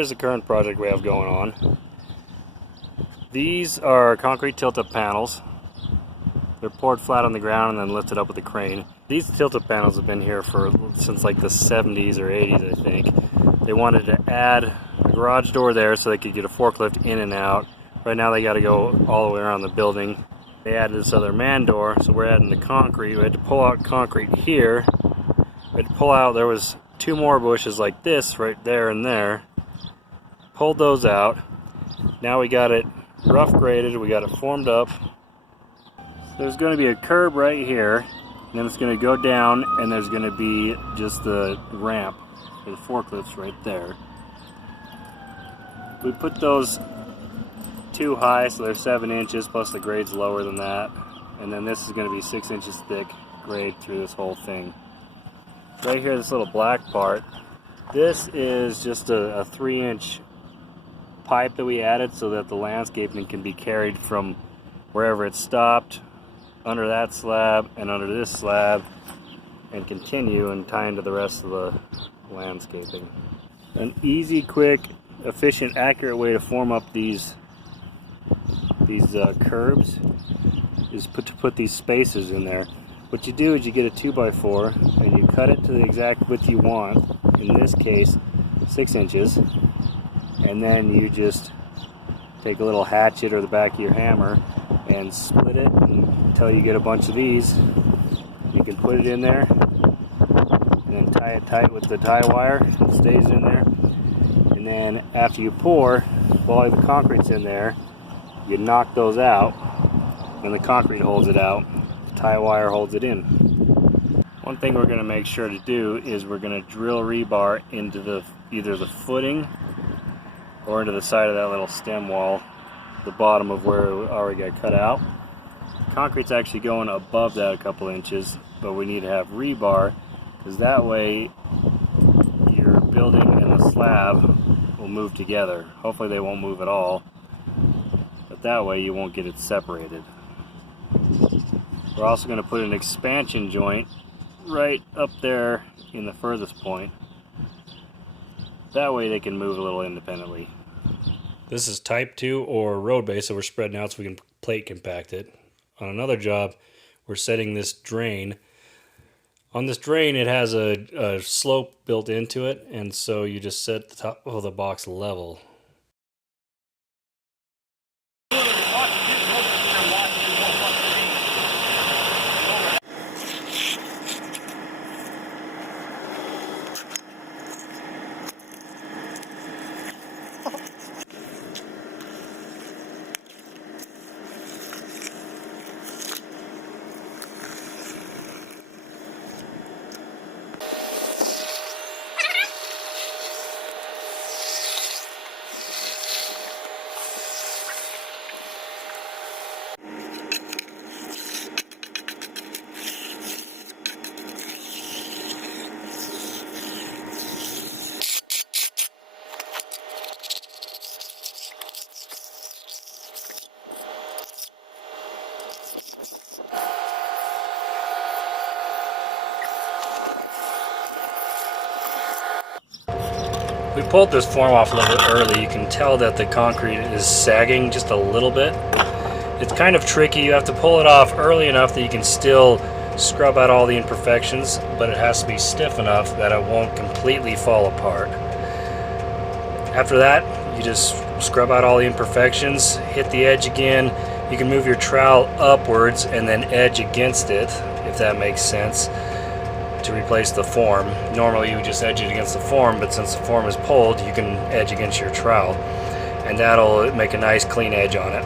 here's the current project we have going on. These are concrete tilt-up panels. They're poured flat on the ground and then lifted up with a crane. These tilt-up panels have been here since like the 70s or 80s, I think. They wanted to add a garage door there so they could get a forklift in and out. Right now they got to go all the way around the building. They added this other man door, so we're adding the concrete. We had to pull out concrete here. We had to pull out, there was 2 more bushes like this right there and there. Pulled those out. Now we got it rough graded, we got it formed up. There's going to be a curb right here, and then it's going to go down, and there's going to be just the ramp for the forklifts right there. We put those too high, so they're 7 inches, plus the grade's lower than that. And then this is going to be 6 inches thick grade through this whole thing. Right here, this little black part, this is just a 3-inch pipe that we added so that the landscaping can be carried from wherever it stopped, under that slab and under this slab, and continue and tie into the rest of the landscaping. An easy, quick, efficient, accurate way to form up these curbs is to put these spacers in there. What you do is you get a 2x4 and you cut it to the exact width you want, in this case 6 inches, and then you just take a little hatchet or the back of your hammer and split it until you get a bunch of these. You can put it in there and then tie it tight with the tie wire. It stays in there. And then after you pour, while the concrete's in there, you knock those out, and the concrete holds it out. The tie wire holds it in. One thing we're going to make sure to do is we're going to drill rebar into either the footing or into the side of that little stem wall, the bottom of where it already got cut out. Concrete's actually going above that a couple inches, but we need to have rebar, because that way your building and the slab will move together. Hopefully they won't move at all, but that way you won't get it separated. We're also going to put an expansion joint right up there in the furthest point. That way they can move a little independently. This is type 2 or road base, so we're spreading out so we can plate compact it. On another job, we're setting this drain. On this drain, it has a slope built into it, and so you just set the top of the box level. We pulled this form off a little bit early. You can tell that the concrete is sagging just a little bit. It's kind of tricky. You have to pull it off early enough that you can still scrub out all the imperfections, but it has to be stiff enough that it won't completely fall apart. After that, you just scrub out all the imperfections, hit the edge again. You can move your trowel upwards and then edge against it, if that makes sense, to replace the form. Normally you would just edge it against the form, but since the form is pulled, you can edge against your trowel, and that'll make a nice clean edge on it.